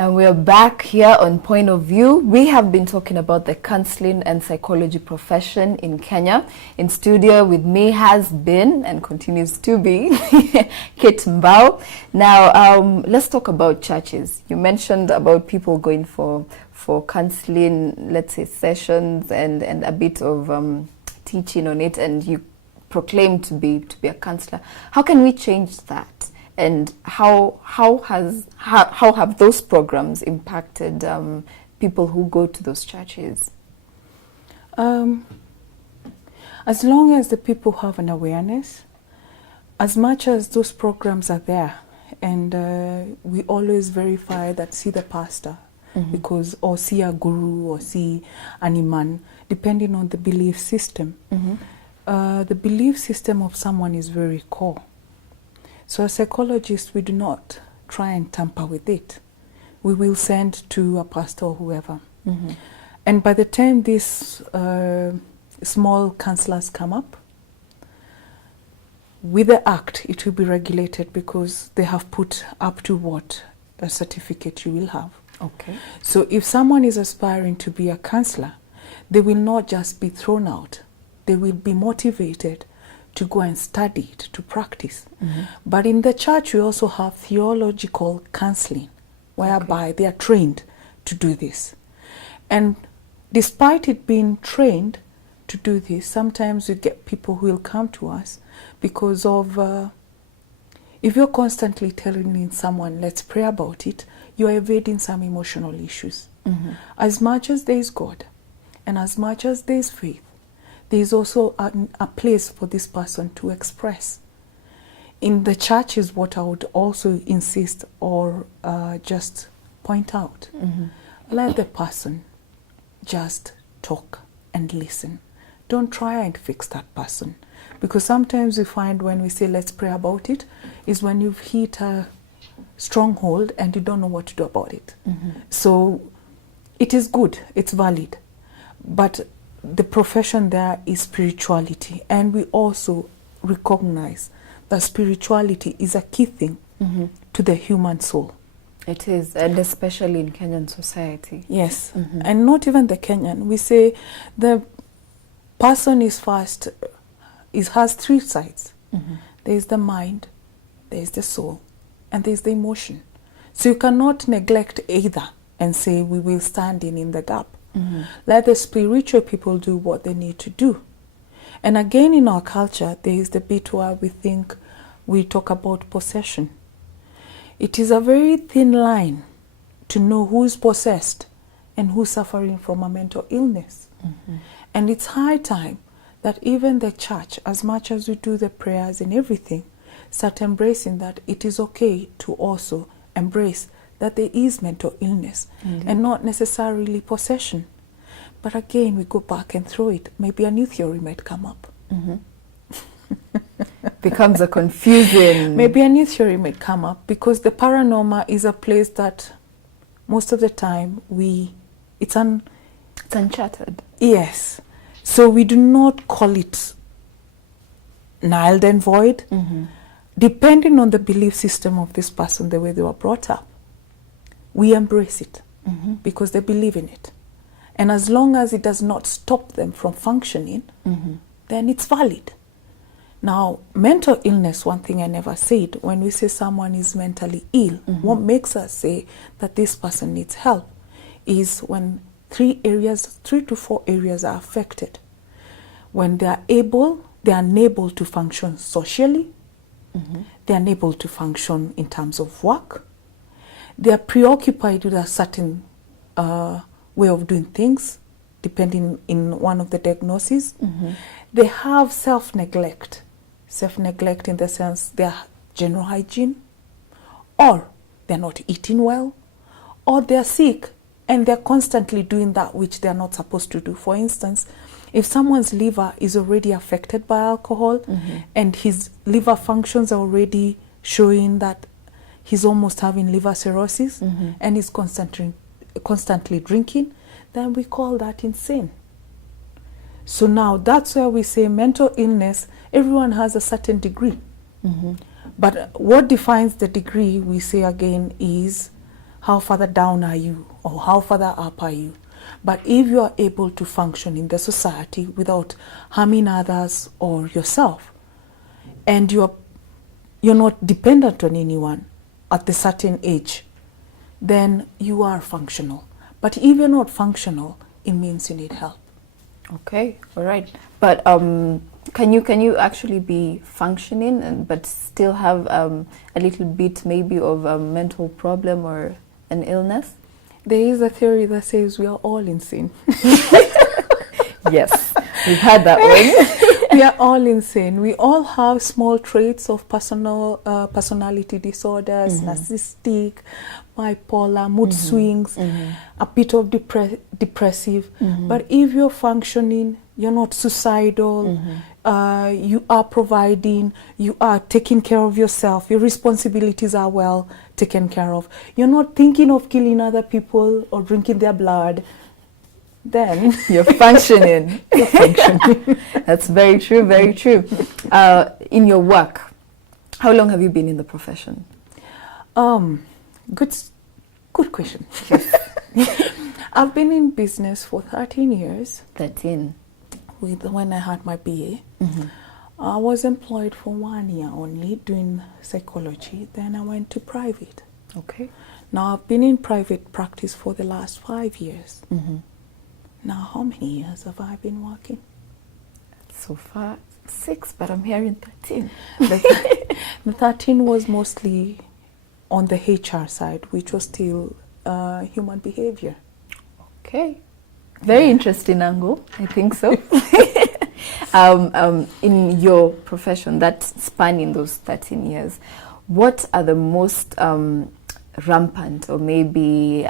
And we're back here on Point of View. We have been talking about the counseling and psychology profession in Kenya. In studio with me has been and continues to be Kate Mbau. Now, let's talk about churches. You mentioned about people going for counseling, let's say sessions and a bit of teaching on it, and you proclaim to be a counselor. How can we change that? And how have those programs impacted people who go to those churches? As long as the people have an awareness, as much as those programs are there, and we always verify that, see the pastor, because, or see a guru, or see an imam, depending on the belief system. The belief system of someone is very core. So as psychologists, we do not try and tamper with it. We will send to a pastor or whoever. And by the time these small counselors come up, with the act, it will be regulated because they have put up to what a certificate you will have. Okay. So if someone is aspiring to be a counselor, they will not just be thrown out. They will be motivated to go and study it, to practice. But in the church, we also have theological counseling, whereby they are trained to do this. And despite it being trained to do this, sometimes we get people who will come to us because of, if you're constantly telling someone, let's pray about it, you're evading some emotional issues. As much as there is God, and as much as there is faith, there is also a place for this person to express. In the church is what I would also insist or just point out. Let the person just talk and listen. Don't try and fix that person. Because sometimes we find when we say let's pray about it, is when you've hit a stronghold and you don't know what to do about it. So it is good, it's valid. But the profession there is spirituality, and we also recognize that spirituality is a key thing to the human soul. It is, and especially in Kenyan society. Yes, and not even the Kenyan. We say the person is first, has three sides. There is the mind, there is the soul, and there is the emotion. So you cannot neglect either and say we will stand in the gap. Let the spiritual people do what they need to do. And again, in our culture, there is the bit where we talk about possession. It is a very thin line to know who is possessed and who's suffering from a mental illness. And it's high time that even the church, as much as we do the prayers and everything, start embracing that it is okay to also embrace that there is mental illness and not necessarily possession. But again, we go back and throw it. Maybe a new theory might come up. Becomes a confusing... Maybe a new theory might come up because the paranormal is a place that most of the time it's uncharted. Yes. So we do not call it null and void. Depending on the belief system of this person, the way they were brought up, we embrace it because they believe in it. And as long as it does not stop them from functioning, then it's valid. Now, mental illness, one thing I never said, when we say someone is mentally ill, what makes us say that this person needs help is when 3 to 4 areas are affected. When they are unable to function socially, they are unable to function in terms of work, they are preoccupied with a certain way of doing things, depending in one of the diagnoses. They have self-neglect in the sense their general hygiene, or they're not eating well, or they're sick and they're constantly doing that which they're not supposed to do. For instance, if someone's liver is already affected by alcohol and his liver functions are already showing that he's almost having liver cirrhosis and he's constantly drinking, then we call that insane. So now that's where we say mental illness, everyone has a certain degree. But what defines the degree, we say again, is how far down are you or how far up are you. But if you are able to function in the society without harming others or yourself, and you're not dependent on anyone at a certain age, then you are functional. But if you're not functional, it means you need help. Okay, all right. But can you actually be functioning but still have a little bit maybe of a mental problem or an illness? There is a theory that says we are all insane. Yes, we've had that one. We are all insane. We all have small traits of personality disorders, narcissistic, bipolar, mood swings, a bit of depressive. But if you're functioning, you're not suicidal, you are providing, you are taking care of yourself, your responsibilities are well taken care of, you're not thinking of killing other people or drinking their blood, then you're functioning. You're functioning. That's very true, very true. In your work, how long have you been in the profession? Good question. I've been in business for 13 years. 13. When I had my BA. I was employed for 1 year only doing psychology. Then I went to private. Okay. Now I've been in private practice for the last 5 years. Now how many years have I been working? So far 6, but I'm hearing 13. The 13 was mostly on the HR side, which was still human behavior. Okay. Very interesting angle, I think so. In your profession, that spanning those 13 years, what are the most rampant, or maybe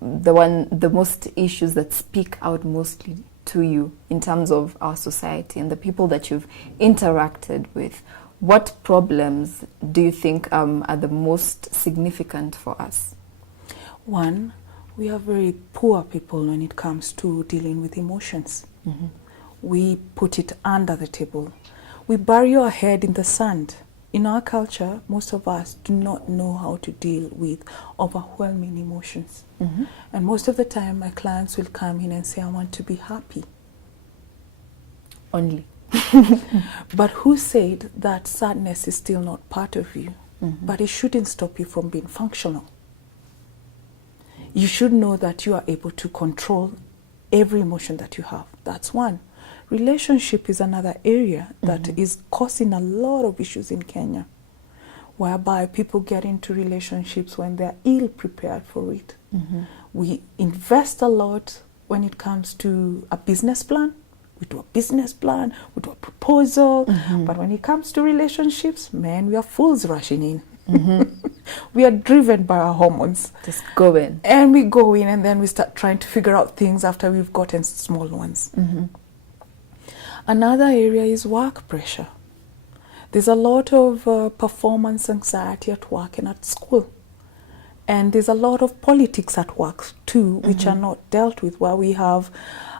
the most issues that speak out mostly to you in terms of our society and the people that you've interacted with? What problems do you think are the most significant for us? One, we are very poor people when it comes to dealing with emotions. We put it under the table. We bury our head in the sand. In our culture, most of us do not know how to deal with overwhelming emotions. And most of the time, my clients will come in and say, I want to be happy. Only. But who said that sadness is still not part of you? But it shouldn't stop you from being functional. You should know that you are able to control every emotion that you have. That's one. Relationship is another area that is causing a lot of issues in Kenya, whereby people get into relationships when they're ill prepared for it. We invest a lot when it comes to a business plan. We do a business plan, we do a proposal, but when it comes to relationships, man, we are fools rushing in. We are driven by our hormones. Just go in. And we go in and then we start trying to figure out things after we've gotten small ones. Another area is work pressure. There's a lot of performance anxiety at work and at school. And there's a lot of politics at work too, which are not dealt with, where we have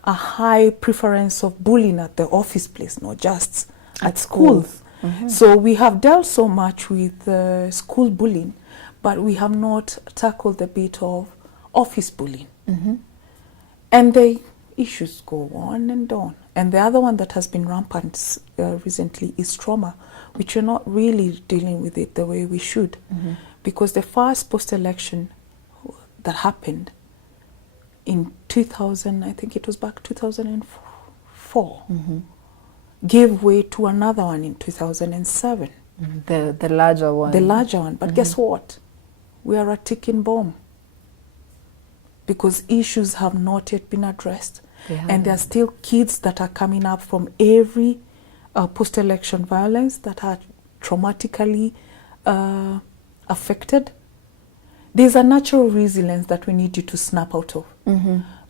a high preference of bullying at the office place, not just at schools. So we have dealt so much with school bullying, but we have not tackled the bit of office bullying. And the issues go on and on. And the other one that has been rampant recently is trauma, which we're not really dealing with it the way we should. Because the first post-election that happened in 2000, I think it was back 2004, gave way to another one in 2007. The larger one. The larger one. But guess what? We are a ticking bomb. Because issues have not yet been addressed. And there are still kids that are coming up from every post-election violence that are traumatically affected. There's a natural resilience that we need you to snap out of.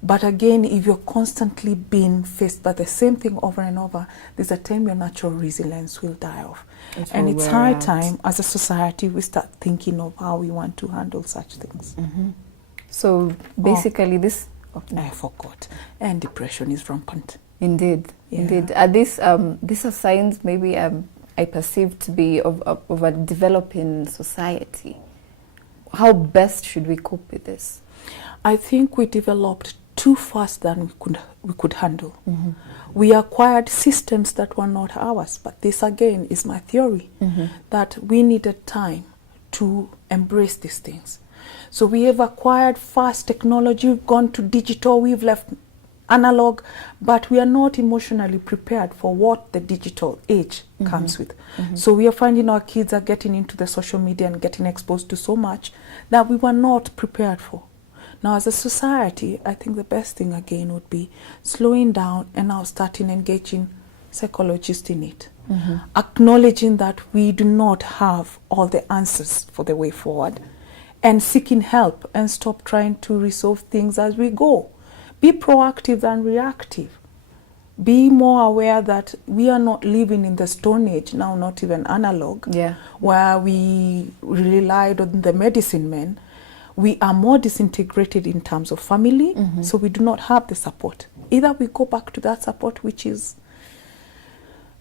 But again, if you're constantly being faced by the same thing over and over, there's a time your natural resilience will die off. And it's high time, as a society, we start thinking of how we want to handle such things. So basically I forgot. And depression is rampant. Indeed, indeed. These are signs maybe I perceive to be of a developing society. how best should we cope with this? I think we developed too fast than we could handle. We acquired systems that were not ours, but this again is my theory, that we needed time to embrace these things. So we have acquired fast technology, we've gone to digital, we've left analog, but we are not emotionally prepared for what the digital age comes with. So we are finding our kids are getting into the social media and getting exposed to so much that we were not prepared for. Now, as a society, I think the best thing again would be slowing down and now starting engaging psychologists in it. Acknowledging that we do not have all the answers for the way forward, and seeking help and stop trying to resolve things as we go. Be proactive than reactive. Be more aware that we are not living in the Stone Age, now not even analog, where we relied on the medicine men. We are more disintegrated in terms of family, so we do not have the support. Either we go back to that support, which is,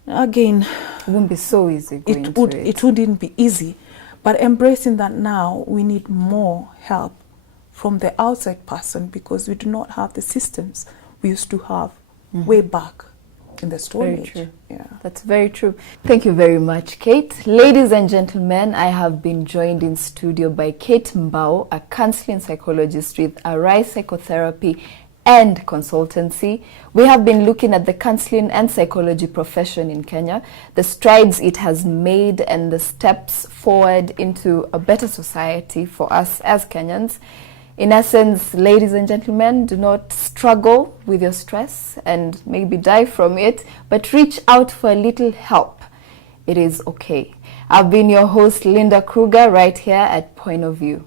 again, it wouldn't be so easy going it wouldn't be easy, but embracing that now we need more help from the outside person, because we do not have the systems we used to have way back in the Stone Age. True. Yeah. That's very true. Thank you very much, Kate. Ladies and gentlemen, I have been joined in studio by Kate Mbau, a counseling psychologist with Arise Psychotherapy and Consultancy. We have been looking at the counseling and psychology profession in Kenya, the strides it has made and the steps forward into a better society for us as Kenyans. In essence, ladies and gentlemen, do not struggle with your stress and maybe die from it, but reach out for a little help. It is okay. I've been your host, Linda Kruger, right here at Point of View.